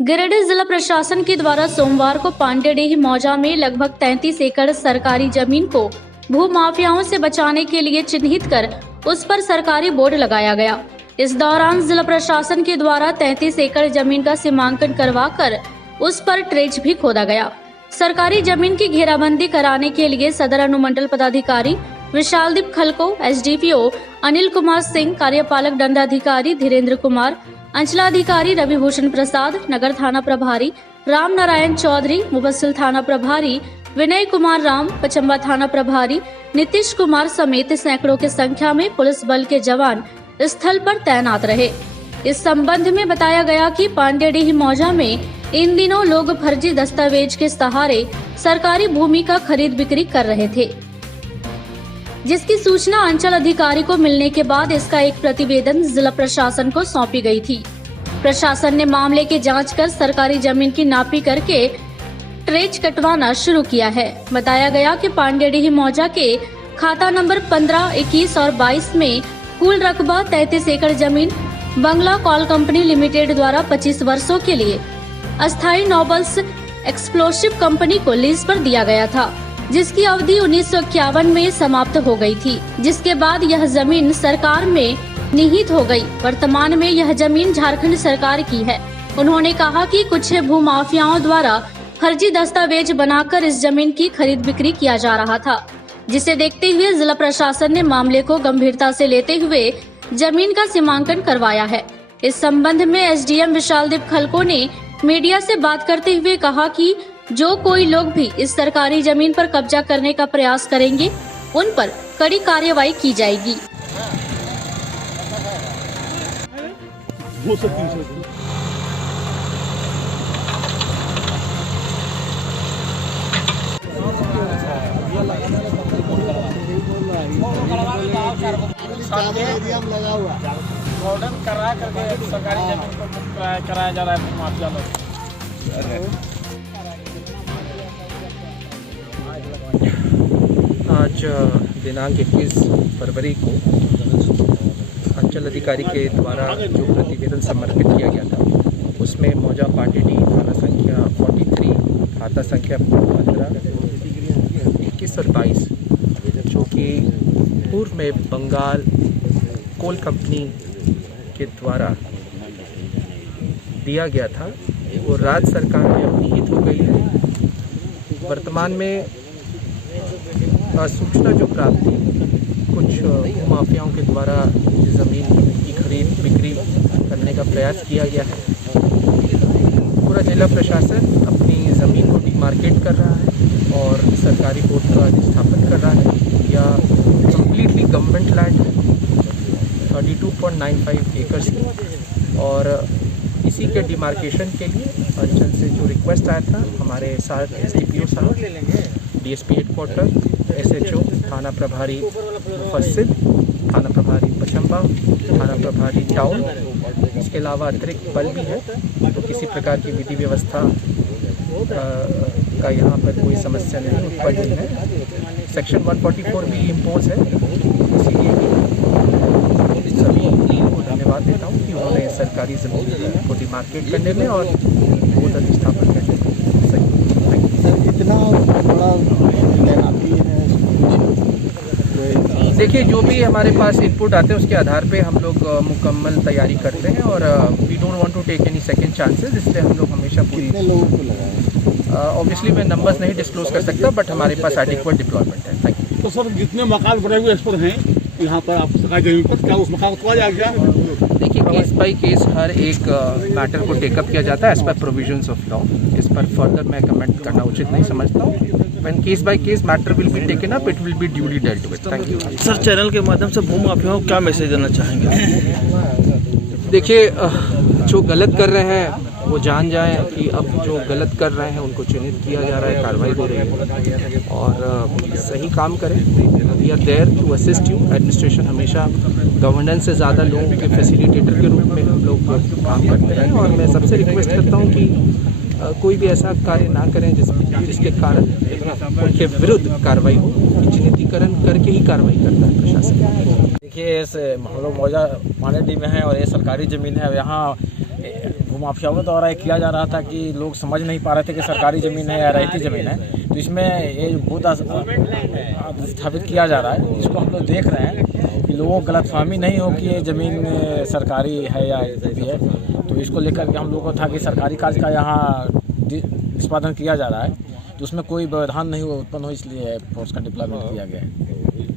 गिरिडीह जिला प्रशासन के द्वारा सोमवार को पांडेडीह मौजा में लगभग 33 एकड़ सरकारी जमीन को भू माफियाओं से बचाने के लिए चिन्हित कर उस पर सरकारी बोर्ड लगाया गया। इस दौरान जिला प्रशासन के द्वारा 33 एकड़ जमीन का सीमांकन करवाकर उस पर ट्रेच भी खोदा गया। सरकारी जमीन की घेराबंदी कराने के लिए सदर अनुमंडल पदाधिकारी विशालदीप खलको, एसडीपीओ अनिल कुमार सिंह, कार्यपालक दंडाधिकारी धीरेन्द्र कुमार, अंचलाधिकारी रविभूषण प्रसाद, नगर थाना प्रभारी राम नारायण चौधरी, मुफस्सिल थाना प्रभारी विनय कुमार राम, पचम्बा थाना प्रभारी नीतीश कुमार समेत सैकड़ों की संख्या में पुलिस बल के जवान स्थल पर तैनात रहे। इस संबंध में बताया गया कि पांडेडीह मौजा में इन दिनों लोग फर्जी दस्तावेज के सहारे सरकारी भूमि का खरीद बिक्री कर रहे थे, जिसकी सूचना अंचल अधिकारी को मिलने के बाद इसका एक प्रतिवेदन जिला प्रशासन को सौंपी गई थी। प्रशासन ने मामले की जांच कर सरकारी जमीन की नापी करके ट्रेच कटवाना शुरू किया है। बताया गया कि पांडेडीह मौजा के खाता नंबर 15, 21 और 22 में कुल रकबा 33 एकड़ जमीन बंगला कॉल कंपनी लिमिटेड द्वारा 25 वर्षों के लिए अस्थायी नोबल्स एक्सप्लोसिव कंपनी को लीज पर दिया गया था, जिसकी अवधि 1951 में समाप्त हो गई थी, जिसके बाद यह जमीन सरकार में निहित हो गई। वर्तमान में यह जमीन झारखंड सरकार की है। उन्होंने कहा कि कुछ भू माफियाओं द्वारा फर्जी दस्तावेज बनाकर इस जमीन की खरीद बिक्री किया जा रहा था, जिसे देखते हुए जिला प्रशासन ने मामले को गंभीरता से लेते हुए जमीन का सीमांकन करवाया है। इस संबंध में एसडीएम विशालदीप खलको ने मीडिया से बात करते हुए कहा कि जो कोई लोग भी इस सरकारी जमीन पर कब्जा करने का प्रयास करेंगे, उन पर कड़ी कार्रवाई की जाएगी। लगा हुआ ऑर्डर करा करके सरकारी जमीन को मुक्त कराया जा रहा है माफिया लोग। आज दिनांक 21 फरवरी को अंचल अधिकारी के द्वारा जो प्रतिवेदन समर्पित किया गया था, उसमें मौजा पांडेडीह थाना संख्या 43, खाता संख्या 15, 21 और 22, जो कि पूर्व में बंगाल कोल कंपनी के द्वारा दिया गया था, वो राज्य सरकार में अब निहित हो गई है। वर्तमान में सूचना जो प्राप्त थी, कुछ माफियाओं के द्वारा ज़मीन की खरीद बिक्री करने का प्रयास किया गया है। पूरा जिला प्रशासन अपनी ज़मीन को डिमार्केट कर रहा है और सरकारी बोर्ड का स्थापन कर रहा है। या कम्प्लीटली गवर्नमेंट लैंड 32.95 एकड़ की, और इसी के डिमार्केशन के लिए अंचल से जो रिक्वेस्ट आया था, हमारे साथ एसडीपीओ साहब, डीएसपी हेडक्वार्टर, एसएचओ, थाना प्रभारी मुफस्सिल, थाना प्रभारी पचम्बा, थाना प्रभारी टाउन, इसके अलावा अतिरिक्त बल भी है, तो किसी प्रकार की विधि व्यवस्था का यहाँ पर कोई समस्या नहीं उत्पन्न है। सेक्शन 144 भी इम्पोज है, इसीलिए सभी टीम को धन्यवाद देता हूँ कि उन्होंने सरकारी ज़मीन को डिमार्केट करने में और बोर्ड अधिस्थापन करने में इतना बड़ा तैनाती है। देखिए, जो भी हमारे पास इनपुट आते हैं उसके आधार पे हम लोग मुकम्मल तैयारी करते हैं, और we don't want to take any second chances, इसलिए हम लोग हमेशा पूरी। कितने लोगों को लगाया? ऑब्वियसली मैं नंबर्स नहीं डिस्क्लोज कर सकता, बट हमारे पास एडिक्वेट डिप्लॉयमेंट है। Thank you. तो सर, जितने मकान बने हुए इस पर हैं यहाँ पर आप सरकारी जमीन पर, क्या उस मकान को तोड़ा जाएगा? देखिए, केस बाय केस हर एक मैटर को टेकअप किया जाता है as per provisions of law. इस पर फर्दर मैं कमेंट करना उचित नहीं समझता हूँ। When case by case matter will be taken up, it will be duly dealt with. Thank you. Sir, channel के माध्यम से भू माफियाओं को क्या मैसेज देना चाहेंगे? देखिए, जो गलत कर रहे हैं वो जान जाएं कि अब जो गलत कर रहे हैं उनको चिन्हित किया जा रहा है, कार्रवाई हो रही है, और सही काम करें। We are there to assist you. Administration हमेशा गवर्नेंस से ज़्यादा लोगों के फैसिलिटेटर के रूप में हम लोग काम करते हैं, और मैं सबसे रिक्वेस्ट करता हूँ कि कोई भी ऐसा कार्य ना करें जिसके कारण उनके विरुद्ध कार्रवाई हो। चिन्हितीकरण करके ही कार्रवाई करता है प्रशासन। देखिए, हम लोग मौजा पांडेडीह में हैं और ये सरकारी ज़मीन है। यहाँ भू भूमाफियाओं के द्वारा ये किया जा रहा था कि लोग समझ नहीं पा रहे थे कि सरकारी ज़मीन है या रैयती ज़मीन है। तो इसमें ये भूत स्थापित किया जा रहा है, इसको हम लोग देख रहे हैं कि लोगों को गलतफहमी नहीं हो कि ये ज़मीन सरकारी है या भी है। तो इसको लेकर के हम लोगों को था कि सरकारी कार्य का यहाँ निष्पादन किया जा रहा है, तो उसमें कोई व्यवधान नहीं उत्पन्न हो, इसलिए फोर्स का डिप्लॉयमेंट किया गया है।